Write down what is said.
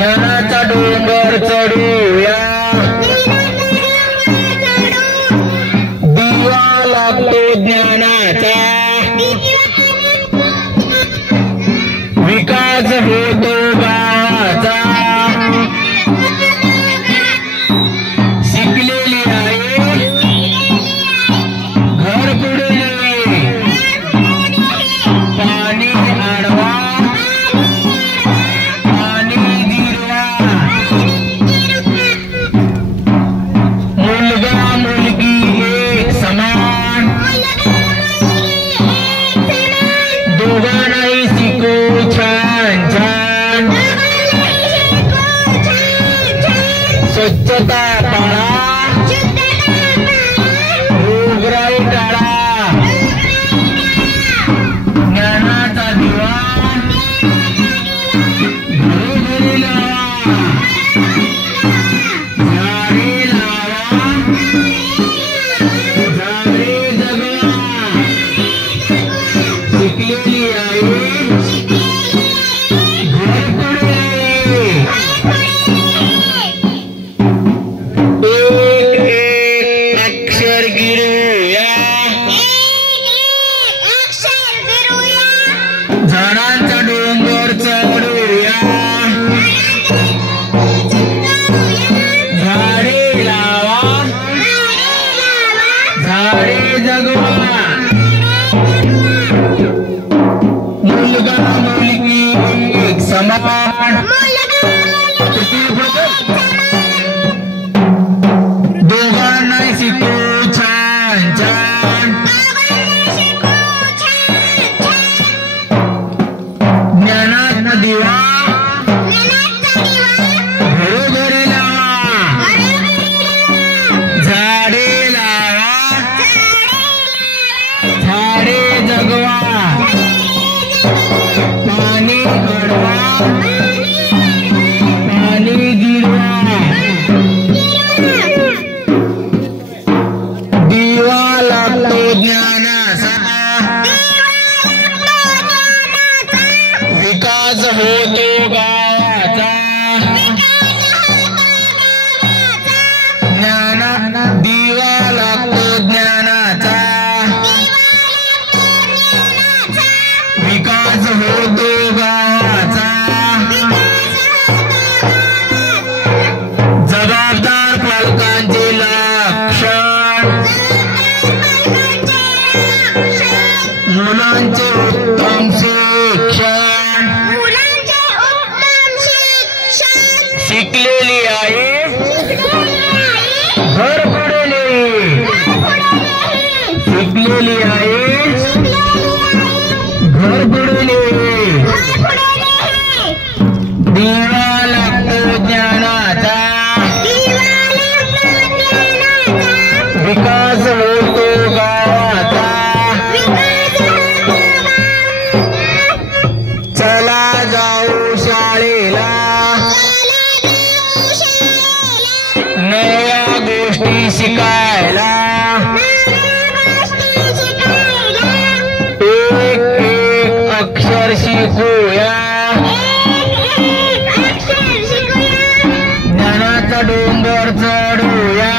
ज्ञानाचा डोंगर चढूया, दिवा लागतो ज्ञानाचा, विकास होतो गावाचा. शिकलेली आहे घर पुढे, पाणी आडवा पाणी जिरवा, मुलगा मुलगी एक समान, दोघांनाही शिकू छान छान. स्वच्छता पाळा, रोगराई टाळा, ज्ञानाचा दिवा घरोघरी लावा, झाडे लावा, झाडे जगवा. शिकलेली आहे घर पुढे, एक एक अक्षर गिरूया, झाडांचा डोंगर चढूया, झाडे लावा, झाडे जगवा. मुलगा मुलगी एक समान, दोघांनाही शिकू छान छान. ज्ञानाचा दिवा घरोघरी लावा, झाडे लावा, झाडे जगवा. पाणी अडवा पाणी जिरवा, दिवा लागतो ज्ञानाचा, विकास होतो गावाचा. ज्ञाना दिवा लागतो ज्ञानाचा, विकास होतो गावाचा. जबाबदार पालकांचे लक्षण, मुलांचे उत्तम शिक्षण. शिकलेली आहे घर पुढे, शिकलेली आहे घर पुढे. दिवा लागतो ज्ञानाचा, विकास होतो गावाचा. चला जाऊ शाळेला, नव्या गोष्टी शिकायला. एक एक अक्षर शिकूया, ज्ञानाचा डोंगर चढूया.